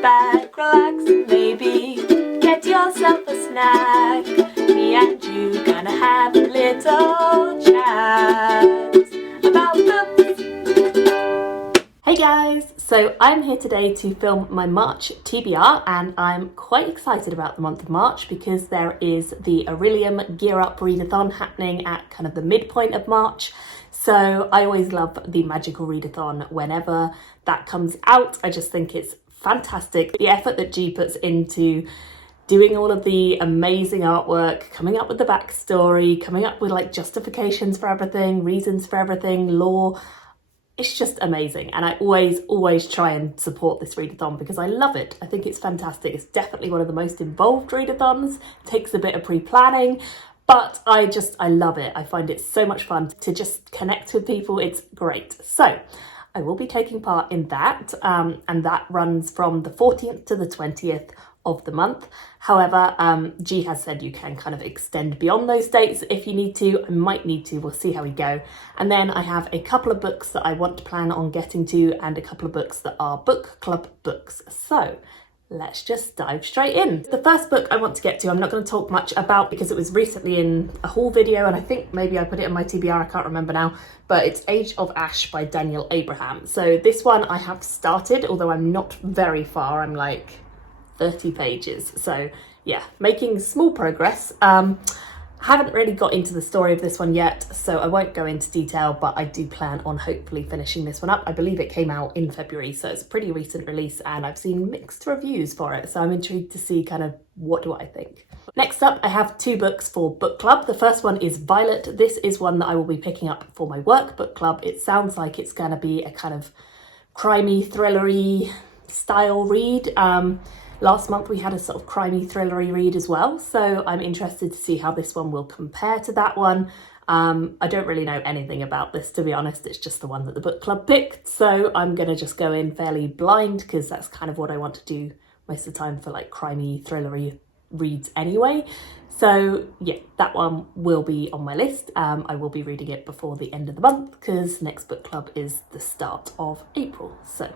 back, relax, and maybe get yourself a snack. Me and you gonna have a little chat about books. Hey guys, so I'm here today to film my March TBR, and I'm quite excited about the month of March because there is the Orillium Gear Up Readathon happening at kind of the midpoint of March. So I always love the magical readathon whenever that comes out. I just think it's fantastic. The effort that G puts into doing all of the amazing artwork, coming up with the backstory, coming up with like justifications for everything, reasons for everything, lore. It's just amazing, and I always try and support this readathon because I love it. I think it's fantastic. It's definitely one of the most involved readathons. It takes a bit of pre-planning, but I love it. I find it so much fun to just connect with people. It's great. So I will be taking part in that, and that runs from the 14th to the 20th of the month. However, G has said you can kind of extend beyond those dates if you need to. I might need to, we'll see how we go. And then I have a couple of books that I want to plan on getting to and a couple of books that are book club books. So let's just dive straight in. The first book I want to get to, I'm not going to talk much about because it was recently in a haul video, and I think maybe I put it in my TBR, I can't remember now, but it's Age of Ash by Daniel Abraham. So this one I have started, although I'm not very far, I'm like 30 pages. So yeah, making small progress. Haven't really got into the story of this one yet, so I won't go into detail, but I do plan on hopefully finishing this one up. I believe it came out in February, so it's a pretty recent release, and I've seen mixed reviews for it, so I'm intrigued to see kind of what do I think. Next up, I have two books for book club. The first one is Violet. This is one that I will be picking up for my work book club. It sounds like it's going to be a kind of crimey, thrillery style read. Last month we had a sort of crimey, thrillery read as well, so I'm interested to see how this one will compare to that one. I don't really know anything about this, to be honest. It's just the one that the book club picked, so I'm going to just go in fairly blind because that's kind of what I want to do most of the time for like crimey, thrillery reads anyway. So yeah, that one will be on my list. I will be reading it before the end of the month because next book club is the start of April, so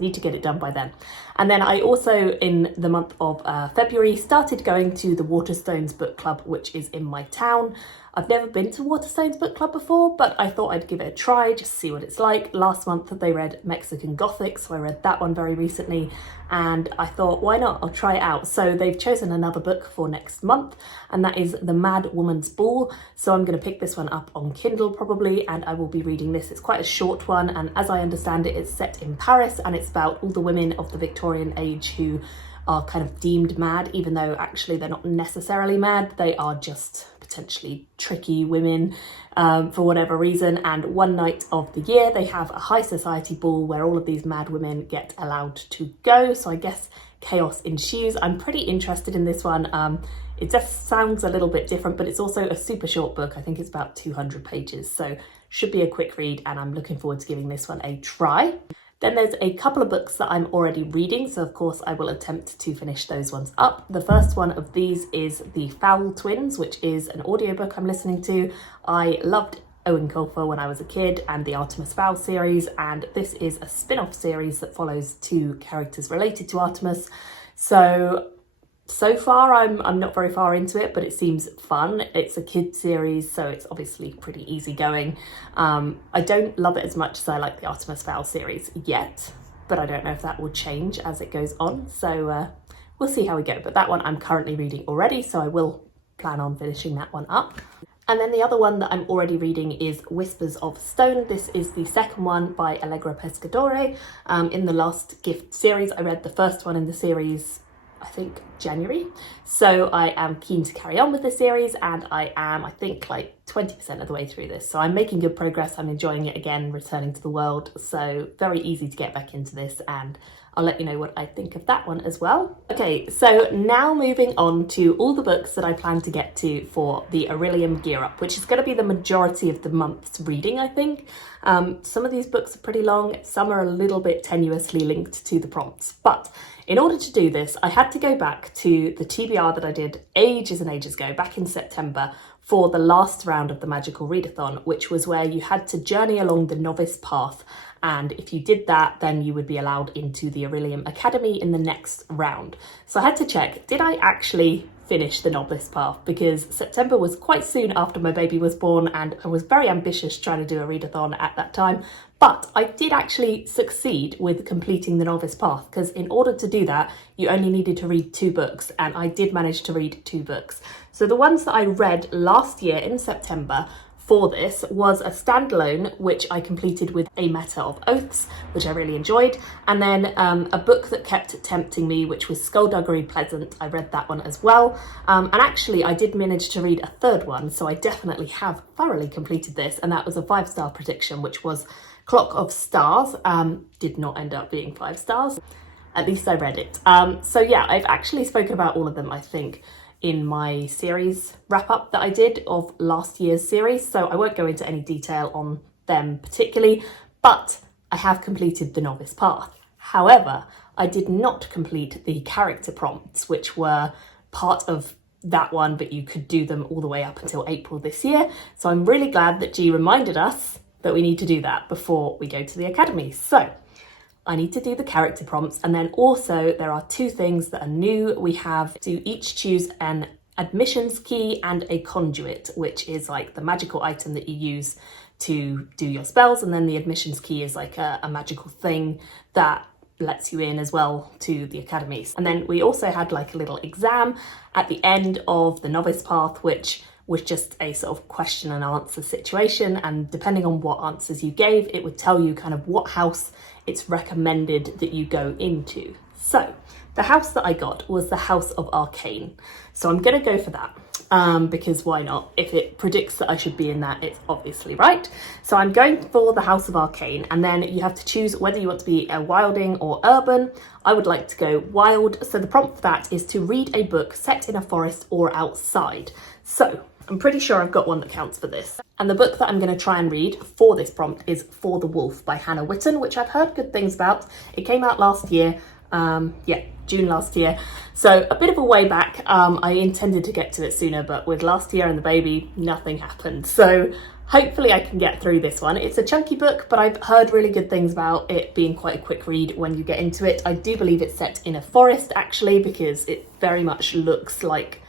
need to get it done by then. And then I also, in the month of February, started going to the Waterstones book club, which is in my town. I've never been to Waterstones book club before, but I thought I'd give it a try, just see what it's like. Last month they read Mexican Gothic, so I read that one very recently, and I thought, why not? I'll try it out. So they've chosen another book for next month, and that is The Mad Woman's Ball. So I'm going to pick this one up on Kindle probably, and I will be reading this. It's quite a short one, and as I understand it, it's set in Paris, and it's about all the women of the Victorian age who are kind of deemed mad, even though actually they're not necessarily mad. They are just potentially tricky women for whatever reason, and one night of the year they have a high society ball where all of these mad women get allowed to go, so I guess chaos ensues. I'm pretty interested in this one. It just sounds a little bit different, but it's also a super short book. I think it's about 200 pages, so should be a quick read, and I'm looking forward to giving this one a try. Then there's a couple of books that I'm already reading, so of course I will attempt to finish those ones up. The first one of these is The Fowl Twins, which is an audiobook I'm listening to. I loved Owen Colfer when I was a kid and the Artemis Fowl series, and this is a spin-off series that follows two characters related to Artemis. So far I'm not very far into it, but it seems fun. It's a kid series, so it's obviously pretty easygoing. I don't love it as much as I like the Artemis Fowl series yet, but I don't know if that will change as it goes on. So we'll see how we go. But that one I'm currently reading already, so I will plan on finishing that one up. And then the other one that I'm already reading is Whispers of Stone. This is the second one by Allegra Pescadore. In the Last Gift series, I read the first one in the series, I think January. So I am keen to carry on with the series, and I am, I think, like 20% of the way through this. So I'm making good progress. I'm enjoying it again, returning to the world. So very easy to get back into this, and I'll let you know what I think of that one as well. Okay, so now moving on to all the books that I plan to get to for the Orillium Gear Up, which is going to be the majority of the month's reading, I think. Some of these books are pretty long, some are a little bit tenuously linked to the prompts, but in order to do this, I had to go back to the TBR that I did ages and ages ago, back in September, for the last round of the Magical Readathon, which was where you had to journey along the novice path, and if you did that, then you would be allowed into the Orillium Academy in the next round. So I had to check, did I actually finish the novice path? Because September was quite soon after my baby was born, and I was very ambitious trying to do a readathon at that time. But I did actually succeed with completing the novice path, because in order to do that, you only needed to read 2 books, and I did manage to read 2 books. So the ones that I read last year in September for this was a standalone, which I completed with A Meta of Oaths, which I really enjoyed, and then a book that kept tempting me, which was Skullduggery Pleasant. I read that one as well, and actually I did manage to read a 3rd one, so I definitely have thoroughly completed this, and that was a 5-star prediction, which was Clock of Stars. Did not end up being 5 stars. At least I read it. So yeah, I've actually spoken about all of them, I think, in my series wrap-up that I did of last year's series, so I won't go into any detail on them particularly, but I have completed the novice path. However, I did not complete the character prompts, which were part of that one, but you could do them all the way up until April this year, so I'm really glad that G reminded us that we need to do that before we go to the academy. So I need to do the character prompts, and then also there are 2 things that are new. We have to each choose an admissions key and a conduit, which is like the magical item that you use to do your spells, and then the admissions key is like a magical thing that lets you in as well to the academy. And then we also had like a little exam at the end of the novice path, which was just a sort of question and answer situation, and depending on what answers you gave, it would tell you kind of what house it's recommended that you go into. So the house that I got was the House of Arcane. So I'm gonna go for that because why not? If it predicts that I should be in that, it's obviously right. So I'm going for the House of Arcane, and then you have to choose whether you want to be a wilding or urban. I would like to go wild. So the prompt for that is to read a book set in a forest or outside. So I'm pretty sure I've got one that counts for this. And the book that I'm going to try and read for this prompt is For the Wolf by Hannah Witten, which I've heard good things about. It came out last year, June last year. So a bit of a way back. I intended to get to it sooner, but with last year and the baby, nothing happened. So hopefully I can get through this one. It's a chunky book, but I've heard really good things about it being quite a quick read when you get into it. I do believe it's set in a forest actually, because it very much looks like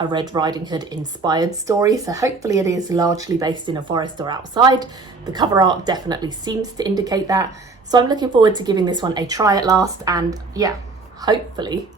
a Red Riding Hood inspired story, so hopefully it is largely based in a forest or outside. The cover art definitely seems to indicate that, so I'm looking forward to giving this one a try at last, and yeah, hopefully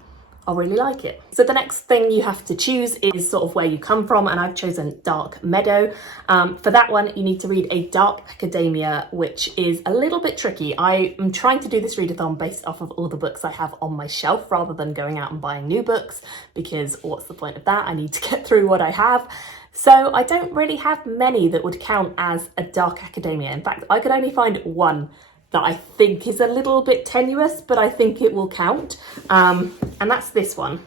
I'll really like it. So the next thing you have to choose is sort of where you come from, and I've chosen Dark Meadow. For that one, you need to read a Dark Academia, which is a little bit tricky. I am trying to do this readathon based off of all the books I have on my shelf rather than going out and buying new books, because what's the point of that? I need to get through what I have. So I don't really have many that would count as a Dark Academia. In fact, I could only find one that I think is a little bit tenuous, but I think it will count. And that's this one,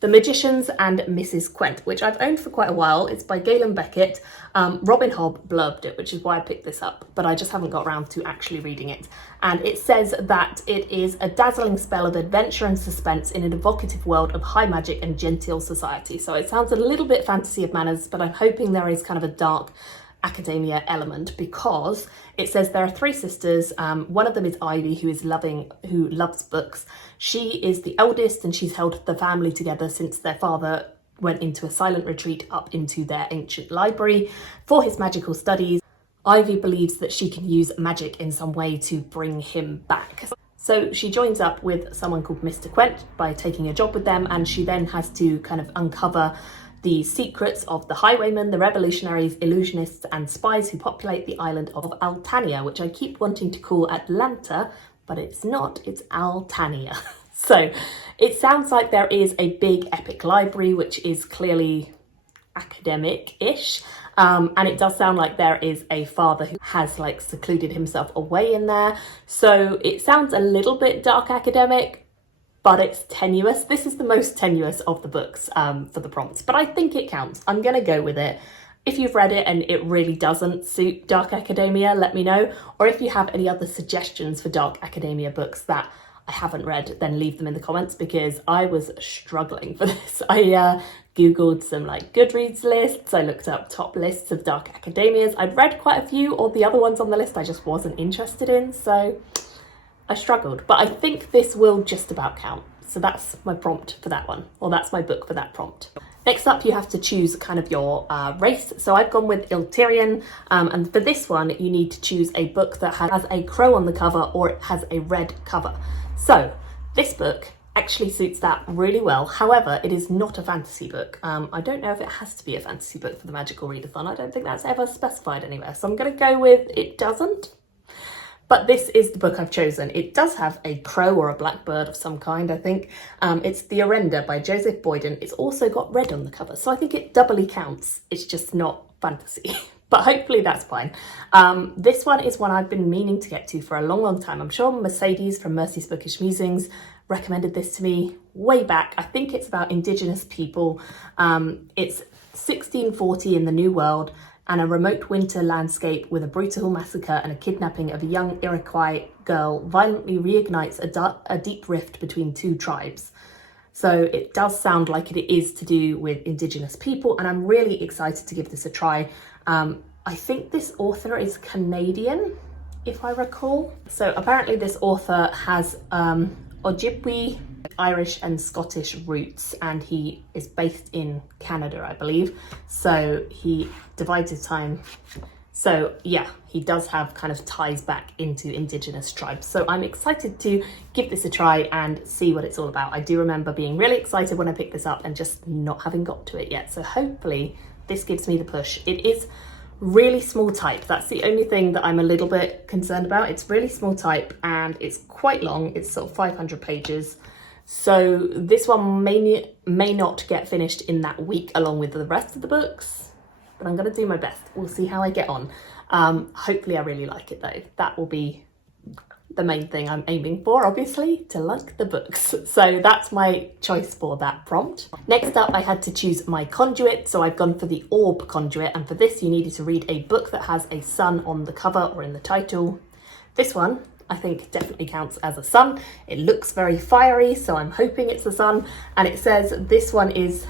The Magicians and Mrs. Quent, which I've owned for quite a while. It's by Galen Beckett. Robin Hobb blurbed it, which is why I picked this up, but I just haven't got around to actually reading it. And it says that it is a dazzling spell of adventure and suspense in an evocative world of high magic and genteel society. So it sounds a little bit Fantasy of Manners, but I'm hoping there is kind of a dark academia element, because it says there are 3 sisters. One of them is Ivy, who loves books. She is the eldest, and she's held the family together since their father went into a silent retreat up into their ancient library for his magical studies. Ivy believes that she can use magic in some way to bring him back. So she joins up with someone called Mr. Quent by taking a job with them, and she then has to kind of uncover the secrets of the highwaymen, the revolutionaries, illusionists, and spies who populate the island of Altania, which I keep wanting to call Atlanta, but it's not, it's Altania. So it sounds like there is a big epic library, which is clearly academic-ish. And it does sound like there is a father who has like secluded himself away in there. So it sounds a little bit dark academic, but it's tenuous. This is the most tenuous of the books for the prompts, but I think it counts. I'm gonna go with it. If you've read it and it really doesn't suit Dark Academia, let me know. Or if you have any other suggestions for Dark Academia books that I haven't read, then leave them in the comments, because I was struggling for this. I googled some like Goodreads lists, I looked up top lists of dark academias. I'd read quite a few, or the other ones on the list I just wasn't interested in, so I struggled. But I think this will just about count. So that's my prompt for that one, or that's my book for that prompt. Next up, you have to choose kind of your race. So I've gone with Illyrian, and for this one, you need to choose a book that has a crow on the cover, or it has a red cover. So this book actually suits that really well. However, it is not a fantasy book. I don't know if it has to be a fantasy book for the Magical Readathon. I don't think that's ever specified anywhere. So I'm going to go with it doesn't. But this is the book I've chosen. It does have a crow or a blackbird of some kind, I think. It's The Orenda by Joseph Boyden. It's also got red on the cover, so I think it doubly counts. It's just not fantasy, but hopefully that's fine. This one is one I've been meaning to get to for a long, long time. I'm sure Mercedes from Mercy's Bookish Musings recommended this to me way back. I think it's about Indigenous people. It's 1640 in the New World, and a remote winter landscape with a brutal massacre and a kidnapping of a young Iroquois girl violently reignites a deep rift between two tribes. So it does sound like it is to do with Indigenous people, and I'm really excited to give this a try. I think this author is Canadian, if I recall. So apparently this author has Ojibwe, Irish and Scottish roots, and he is based in Canada, I believe. So he divides his time. So yeah, he does have kind of ties back into Indigenous tribes. So I'm excited to give this a try and see what it's all about. I do remember being really excited when I picked this up and just not having got to it yet. So hopefully this gives me the push. It is really small type. That's the only thing that I'm a little bit concerned about. It's really small type and it's quite long. It's sort of 500 pages. So this one may not get finished in that week along with the rest of the books, but I'm going to do my best. We'll see how I get on. Hopefully I really like it though. That will be the main thing I'm aiming for, obviously, to like the books. So that's my choice for that prompt. Next up, I had to choose my conduit. So I've gone for the orb conduit. And for this, you needed to read a book that has a sun on the cover or in the title. This one, I think, definitely counts as a sun. It looks very fiery, so I'm hoping it's a sun. And it says this one is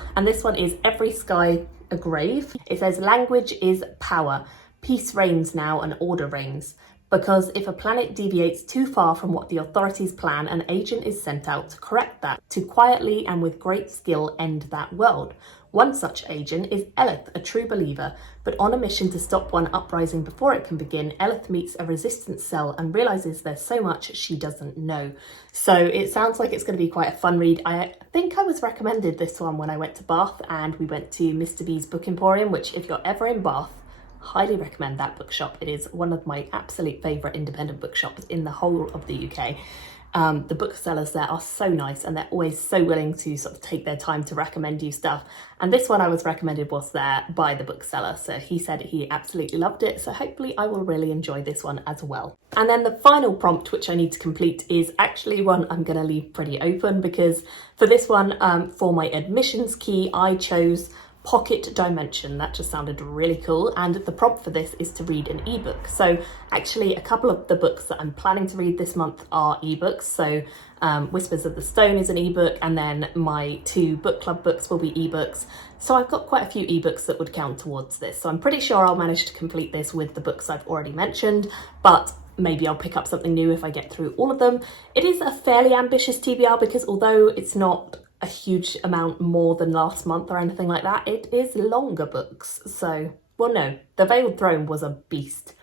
Every Sky a Grave. It says language is power. Peace reigns now and order reigns. Because if a planet deviates too far from what the authorities plan, an agent is sent out to correct that, to quietly and with great skill end that world. One such agent is Elith, a true believer, but on a mission to stop one uprising before it can begin, Elith meets a resistance cell and realises there's so much she doesn't know. So it sounds like it's going to be quite a fun read. I think I was recommended this one when I went to Bath and we went to Mr. B's Book Emporium, which if you're ever in Bath, highly recommend that bookshop. It is one of my absolute favourite independent bookshops in the whole of the UK. The booksellers there are so nice and they're always so willing to sort of take their time to recommend you stuff. And this one I was recommended was there by the bookseller. So he said he absolutely loved it. So hopefully I will really enjoy this one as well. And then the final prompt which I need to complete is actually one I'm going to leave pretty open, because for this one, for my admissions key, I chose Pocket Dimension. That just sounded really cool, and the prompt for this is to read an ebook. So actually a couple of the books that I'm planning to read this month are ebooks. So Whispers of the Stone is an ebook, and then my 2 book club books will be ebooks. So I've got quite a few ebooks that would count towards this. So I'm pretty sure I'll manage to complete this with the books I've already mentioned, but maybe I'll pick up something new if I get through all of them. It is a fairly ambitious TBR because although it's not a huge amount more than last month or anything like that, it is longer books. So, well, no, The Veiled Throne was a beast,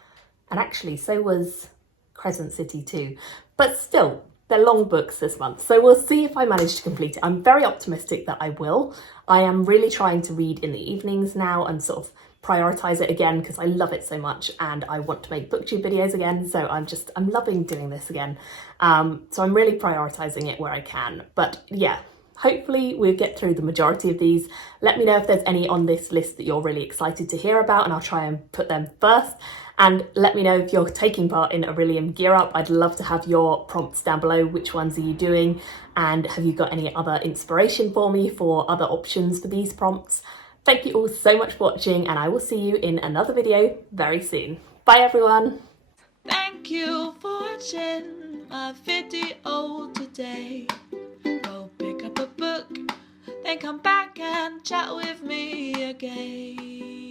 and actually so was Crescent City too, but still they're long books this month, so we'll see if I manage to complete it. I'm very optimistic that I will. I am really trying to read in the evenings now and sort of prioritize it again because I love it so much and I want to make booktube videos again, so I'm loving doing this again. So I'm really prioritizing it where I can. But yeah, hopefully we'll get through the majority of these. Let me know if there's any on this list that you're really excited to hear about, and I'll try and put them first. And let me know if you're taking part in Orillium Gear Up. I'd love to have your prompts down below. Which ones are you doing? And have you got any other inspiration for me for other options for these prompts? Thank you all so much for watching, and I will see you in another video very soon. Bye everyone. Thank you for watching. my video today. Go pick up a book, then come back and chat with me again.